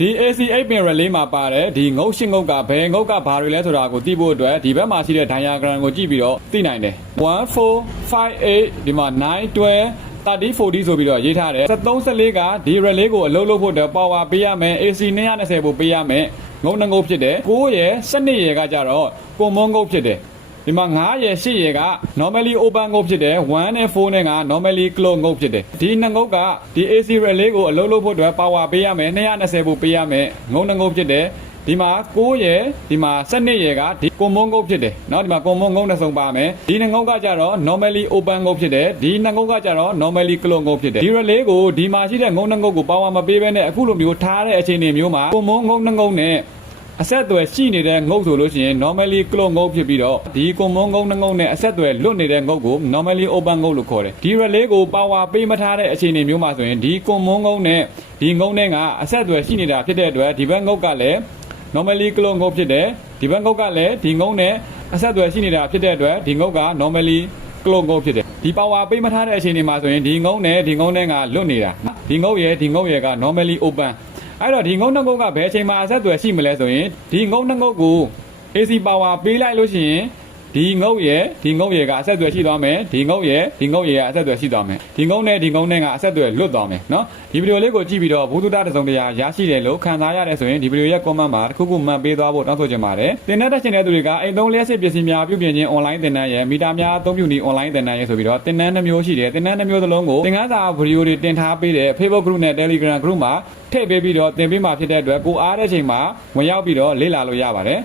ဒီ AC8 ပင် relay မှာပါတယ်ဒီငုတ်ရှင်းငုတ်ကဘယ်ငုတ်ကဘာတွေလဲဆိုတာကိုသိဖို့အတွက်ဒီဘက်မှာရှိတဲ့ diagram ကိုကြည့်ပြီးတော့သိနိုင်တယ်1458ဒီမှာ9 12 30 40ဆိုပြီးတော့ရေးထားတယ်73 14ကဒီ relay ကိုအလုပ်လုပ်ဖို့အတွက် power ပေးရမယ် AC 220ဖို့ပေးရမယ်ငုတ်နှငုတ်ဖြစ်တယ်9ရယ်12ရယ်ကကြတော့ကွန်မွန်ငုတ်ဖြစ်တယ် ဒီမှာ9ရယ်10ရယ်က normally open ငုတ်ဖြစ်တယ်1နဲ့4နဲ့က normally close ငုတ်ဖြစ်တယ်ဒီနှစ်ငုတ်ကဒီ AC relay ကိုအလုပ်လုပ်ဖို့အတွက် power ပေးရမယ်220ဖို့ပေးရမယ်ငုတ်နှငုတ်ဖြစ်တယ်ဒီမှာ9ရယ်ဒီမှာ12ရယ်ကဒီကွန်မွန်ငုတ်ဖြစ်တယ်เนาะဒီမှာကွန်မွန်ငုတ်နှစ်စုံပါမယ်ဒီနှစ်ငုတ်ကကြတော့ normally open ငုတ်ဖြစ်တယ်ဒီနှစ်ငုတ်ကကြတော့ normally close ငုတ်ဖြစ်တယ်ဒီ relay ကိုဒီမှာရှိတဲ့ငုတ်နှစ်ငုတ်ကို power မပေးဘဲနဲ့အခုလိုမျိုးထားတဲ့အခြေအနေမျိုးမှာကွန်မွန်ငုတ်နှစ်ငုတ်နဲ့ အဆက်အသွယ်ရှိနေတဲ့ငုတ်ဆိုလို့ရှိရင် normally close ငုတ်ဖြစ်ပြီးတော့ဒီကွန်မွန်ငုတ်နှစ်ငုတ်နဲ့အဆက်အသွယ်လွတ်နေတဲ့ငုတ်ကို normally open ငုတ်လို့ခေါ်တယ်ဒီ relay ကို power ပေးမထားတဲ့အခြေအနေမျိုးမှာဆိုရင်ဒီကွန်မွန်ငုတ်နဲ့ဒီငုတ်နဲ့ကအဆက်အသွယ်ရှိနေတာဖြစ်တဲ့အတွက်ဒီဘက်ငုတ်ကလည်း normally clone ငုတ်ဖြစ်တယ်ဒီဘက်ငုတ်ကလည်းဒီငုတ်နဲ့အဆက်အသွယ်ရှိနေတာဖြစ်တဲ့အတွက်ဒီငုတ်က normally clone ငုတ်ဖြစ်တယ်ဒီ power ပေးမထားတဲ့အချိန်တွေမှာဆိုရင်ဒီငုတ်နဲ့ဒီငုတ်နဲ့ကလွတ်နေတာဒီငုတ်ရဲ့ဒီငုတ်ရဲ့က normally open အဲ့တော့ဒီငုတ်နှစ်ငုတ်ကဘယ်အချိန်မှာအဆက်အသွယ်ရှိမလဲဆိုရင်ဒီငုတ်နှစ်ငုတ်ကို AC power ပေးလိုက်လို့ရှိရင် ဒီငုတ်ရယ်ဒီငုတ်ရယ်ကအဆက်အသွယ်ရှိသွားမယ်ဒီငုတ်ရယ်ဒီငုတ်ရယ်ကအဆက်အသွယ်ရှိသွားမယ်ဒီငုတ်နဲ့ဒီငုတ်နဲ့ကအဆက်အသွယ်လွတ်သွားမယ်နော်ဒီဗီဒီယိုလေးကိုကြည့်ပြီးတော့ဘုသူတတစုံတရာရရှိတယ်လို့ခံစားရတယ်ဆိုရင်ဒီဗီဒီယိုရဲ့ comment မှာတစ်ခုခုမှတ်ပေးသွားဖို့တောင်းဆိုချင်ပါတယ်သင်တတ်တဲ့ရှင်တဲ့သူတွေကအိမ်သုံးလျှက်စစ်ပစ္စည်းများပြုပြင်ခြင်း online သင်တန်းရယ်မီတာများအသုံးပြုနေ online သင်တန်းရယ်ဆိုပြီးတော့သင်တန်းနှမျိုးရှိတယ်သင်တန်းနှမျိုးသလုံးကိုသင်ခန်းစာဗီဒီယိုတွေတင်ထားပေးတယ် Facebook group နဲ့ Telegram group မှာထည့်ပေးပြီးတော့သင်ပေးမှာဖြစ်တဲ့အတွက်ကိုအားတဲ့ချိန်မှာဝင်ရောက်ပြီးတော့လေ့လာလို့ရပါတယ်